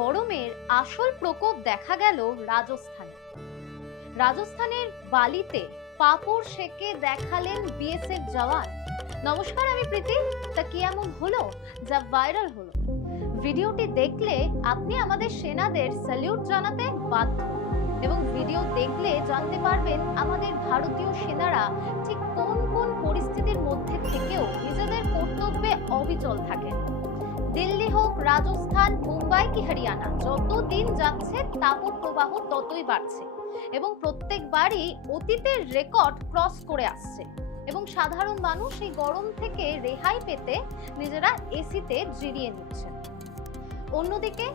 গরমের আসল প্রকোপ দেখা গেল রাজস্থানের বালিতে পাপড় সেকে দেখালেন বিএসএফ জওয়ান। নমস্কার, আমি প্রীতি। তা কি এমন হলো যা ভাইরাল হলো? ভিডিওটি দেখলে আপনি আমাদের সেনাদের স্যালিউট জানাতে বাধ্য, এবং ভিডিও দেখলে জানতে পারবেন আমাদের ভারতীয় সেনারা ঠিক কোন কোন পরিস্থিতির মধ্যে থেকেও নিজেদের কর্তব্যে অবিচল থাকেন। দিল্লি হোক, রাজস্থান, মুম্বাই কি হরিয়ানা, যত দিন যাচ্ছে তাপর প্রবাহ ততই বাড়ছে এবং প্রত্যেকবারই অতীতের রেকর্ড ক্রস করে আসছে, এবং সাধারণ মানুষ এই গরম থেকে রেহাই পেতে নিজেরা এসিতে জিরিয়ে নিচ্ছেন। অন্যদিকে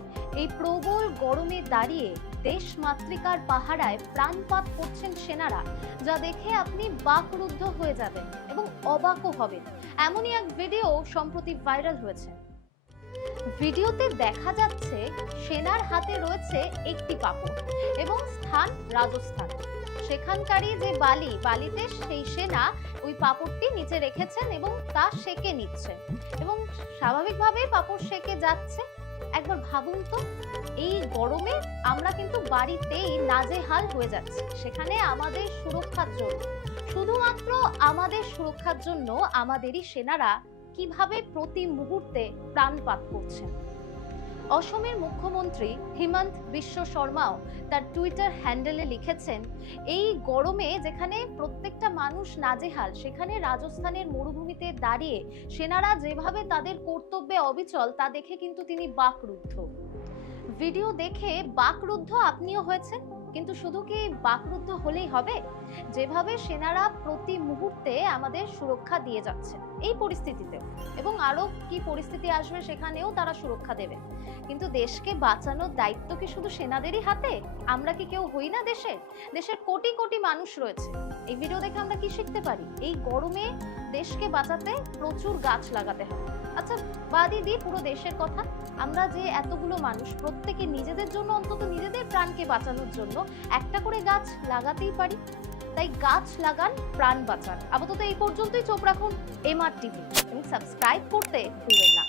এই প্রবল গরমে দাঁড়িয়ে দেশ মাতৃকার পাহারায় প্রাণপাত করছেন সেনারা, যা দেখে আপনি বাকরুদ্ধ হয়ে যাবেন এবং অবাকও হবেন। এমনই এক ভিডিও সম্প্রতি ভাইরাল হয়েছে। ভিডিওতে দেখা যাচ্ছে সেনার হাতে রয়েছে একটি পাপড় এবং স্থান রাজস্থান। সেখানকারই যে বালিতে সেই সেনা ওই পাপড়টি নিচে রেখেছেন এবং তা সেকে নিচ্ছেন, এবং স্বাভাবিকভাবেই পাপড় সেকে যাচ্ছে। একবার ভাবুন তো, এই গরমে আমরা কিন্তু বাড়িতেই নাজেহাল হয়ে যাচ্ছি, সেখানে আমাদের সুরক্ষার জন্য, শুধুমাত্র আমাদের সুরক্ষার জন্য আমাদেরই সেনারা কিভাবে প্রতি মুহূর্তে প্রাণপাত করছেন। অসমের মুখ্যমন্ত্রী হিমন্ত বিশ্ব শর্মাও তার টুইটার হ্যান্ডেলে লিখেছেন, এই গরমে যেখানে প্রত্যেকটা মানুষ নাজেহাল, সেখানে রাজস্থানের মরুভূমিতে দাঁড়িয়ে সেনারা যেভাবে তাদের কর্তব্যে অবিচল, তা দেখে কিন্তু তিনি বাকরুদ্ধ। ভিডিও দেখে বাকরুদ্ধ আপনিও হয়েছেন, কিন্তু শুধু কি বাকরুদ্ধ হলেই হবে? যেভাবে সেনারা প্রতি মুহূর্তে আমাদের সুরক্ষা দিয়ে যাচ্ছে এই পরিস্থিতিতে, এবং আরো কি পরিস্থিতি আসবে সেখানেও তারা সুরক্ষা দেবে, কিন্তু দেশকে বাঁচানোর দায়িত্ব কি শুধু সেনাদেরই হাতে? আমরা কি কেউ হই না? দেশের কোটি কোটি মানুষ রয়েছে। এই ভিডিও দেখে আমরা কি শিখতে পারি? এই গরমে দেশকে বাঁচাতে প্রচুর গাছ লাগাতে হবে। আচ্ছা, বাদই দিই পুরো দেশের কথা, আমরা যে এতগুলো মানুষ প্রত্যেকে নিজেদের জন্য, অন্তত নিজেদের প্রাণকে বাঁচানোর জন্য একটা করে গাছ লাগাতেই পারি। তাই গাছ লাগান, প্রাণ বাঁচান। আপাতত এই পর্যন্তই। চোখ রাখুন MR টিভি এবং সাবস্ক্রাইব করতে ভুলবেন না।